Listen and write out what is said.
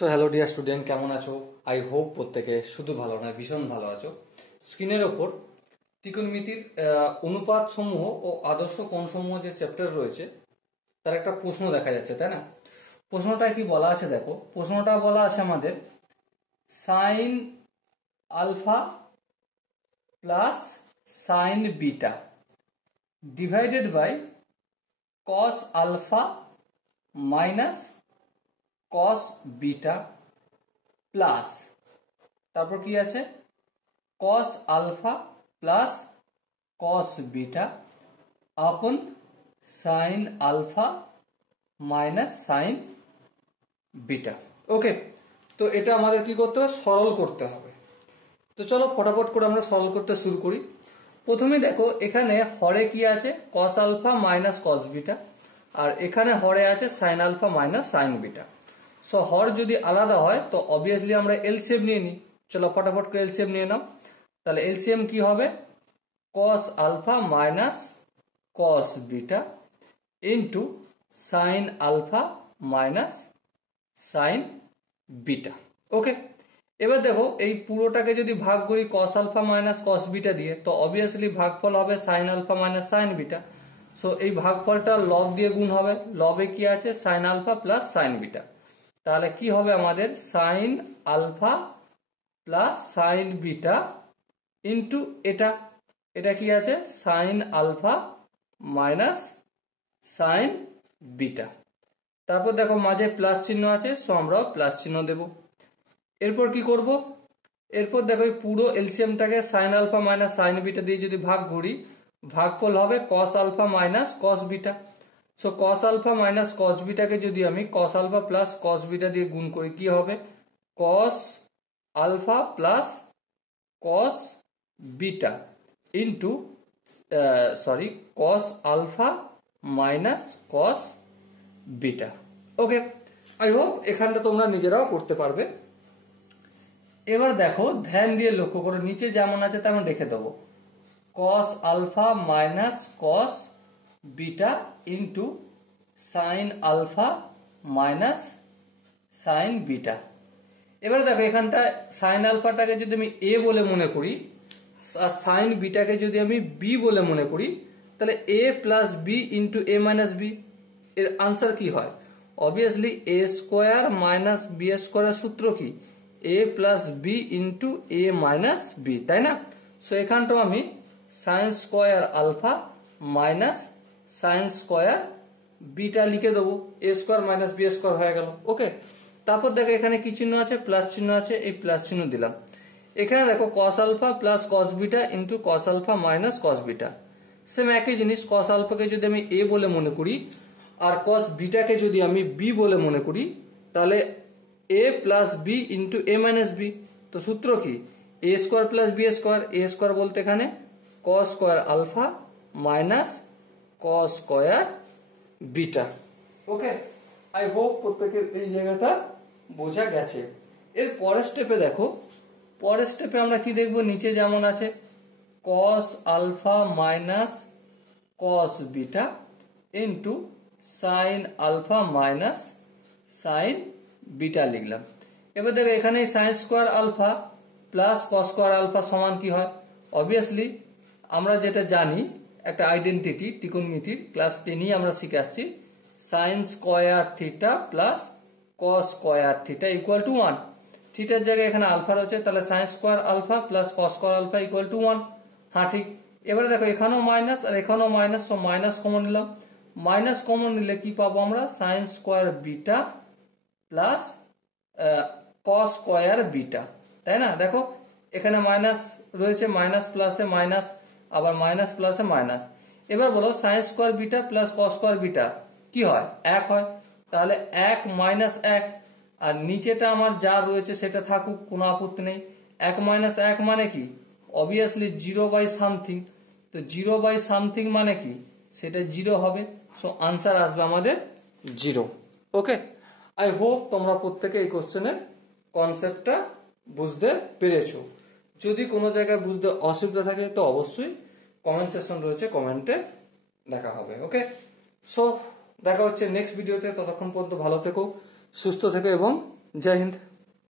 So hello dear student, কেমন আছো? I hope প্রত্যেকে শুধু ভালো নয় ভীষণ ভালো আছো। স্ক্রিনের ওপর ত্রিকোণমিতির অনুপাত সমূহ ও আদর্শ কোণ সমূহ যে চ্যাপ্টার রয়েছে তার একটা প্রশ্ন দেখা যাচ্ছে, তাই না? প্রশ্নটা কি বলা আছে দেখো, প্রশ্নটা বলা আছে আমাদের sine alpha plus sine beta divided by cos alpha minus cos beta plus তারপর কি আছে cos alpha plus cos beta upon sine alpha minus sine beta. Okay, তো এটা আমাদের কি করতে হবে, সরল করতে হবে। তো চলো ফটাফট করে আমরা সরল করতে শুরু করি। প্রথমে দেখো এখানে হরে কি আছে, cos alpha minus cos beta, আর এখানে হরে আছে sine alpha minus sine beta. So হর যদি আলাদা হয় তো অবভিয়াসলি আমরা এলসিএম নিয়ে নিই। চলো ফটাফট করে এলসিএম নিয়ে নাও। তাহলে এলসিএম কি হবে, cos alpha minus cos beta into sine alpha minus sine beta. Okay, এবার দেখো এই পুরোটাকে যদি ভাগ করি cos alpha minus cos beta দিয়ে, তো অবভিয়াসলি ভাগফল হবে sine alpha minus sine beta. So এই ভাগফলটা লব দিয়ে গুণ হবে, লবে কি আছে sine alpha plus sine beta. তাহলে কি হবে আমাদের sine alpha plus sine beta into এটা কি আছে sine alpha minus sine beta. তারপর দেখো মাঝে প্লাস চিহ্ন আছে, সো আমরাও প্লাস চিহ্ন দেব। এরপর কি করব, এরপর দেখো এই পুরো এলসিএমটাকে sine alpha minus sine beta দিয়ে যদি ভাগ করি, ভাগফল হবে cos alpha minus cos beta. So cos alpha minus cos বিটাকে যদি আমি cos alpha plus cos beta দিয়ে গুণ করি কি হবে, cos alpha plus cos beta into cos alpha minus cos beta. Okay, I hope এখানটা তোমরা নিজেরাও করতে পারবে। এবার দেখো ধ্যান দিয়ে লক্ষ্য করো, নিচে যেমন আছে তেমন রেখে দেবো, cos alpha minus cos beta into sine alpha minus sine beta. এবার দেখো এখানটা সাইন আলফাটাকে যদি আমি এ বলে মনে করি আর সাইন বিটাকে যদি আমি বি বলে মনে করি, তাহলে A plus B into A minus B, এর আনসার কি হয়, obviously A square minus B স্কোয়ারের সূত্র কি, A plus B into A minus B, তাই না? সো এখানটাও আমি sine square alpha minus sine square beta লিখে দেবো, A square minus B square হয়ে গেল। ওকে, তারপর দেখো এখানে কি চিহ্ন আছে, প্লাস চিহ্ন আছে, এই প্লাস চিহ্ন দিলাম। এখানে দেখো cos alpha plus cos beta into cos alpha minus cos beta, same একই জিনিস। কস আলফাকে যদি আমি এ বলে মনে করি আর কস বিটাকে যদি আমি বি বলে মনে করি, তাহলে A plus B into A minus B. তো সূত্র কি, A square plus B square, A square বলতে এখানে cos square alpha minus cos square beta. Okay, I hope প্রত্যেকের এই জায়গাটা বোঝা গেছে। এর পরের স্টেপে দেখো, পরের স্টেপে আমরা কি দেখব, নিচে যেমন আছে cos alpha minus cos beta into sine alpha minus sine beta লিখলাম। এবার দেখো এখানে sine square alpha plus cos square alpha সমান কি হয়, অবভিয়াসলি আমরা যেটা জানি একটা আইডেন্টিটি ত্রিকোণমিতির ক্লাস 10 আমরা শিখে আসছি, sine square theta plus cos square theta equal to 1। থিটার জায়গায় এখানে আলফা রয়েছে, তাহলে sine square alpha plus cos square alpha equal to 1। হ্যাঁ ঠিক। এবারে দেখো এখানেও মাইনাস আর এখানেও মাইনাস, সো মাইনাস কমন নিলাম। মাইনাস কমন নিলে কি পাবো আমরা, sine square beta plus cos square beta, তাই না? দেখো এখানে মাইনাস রয়েছে, মাইনাস প্লাসে মাইনাস, আবার মাইনাস প্লাসে মাইনাস। এবার বলো sign square beta plus cos square beta কি হয়, 1 হয়। তাহলে 1 মাইনাস 1, আর নিচেটা আমার যা রয়েছে সেটা থাকুক, কোনো আপত্তি নেই। 1 মাইনাস 1 মানে কি, অবভিয়াসলি 0 বাই সামথিং। তো 0 বাই সামথিং মানে কি, সেটা 0 হবে। সো আনসার আসবে আমাদের 0। ওকে, আই হোপ তোমরা প্রত্যেকে এই কোশ্চেনের কনসেপ্টটা বুঝতে পেরেছো। যদি কোনো জায়গায় বুঝতে অসুবিধা থাকে তো অবশ্যই কমেন্ট সেকশন রয়েছে, কমেন্টে দেখা হবে। ওকে, সো দেখা হচ্ছে নেক্সট ভিডিওতে। ততক্ষণ পর্যন্ত ভালো থেকো, সুস্থ থেকো এবং জয় হিন্দ।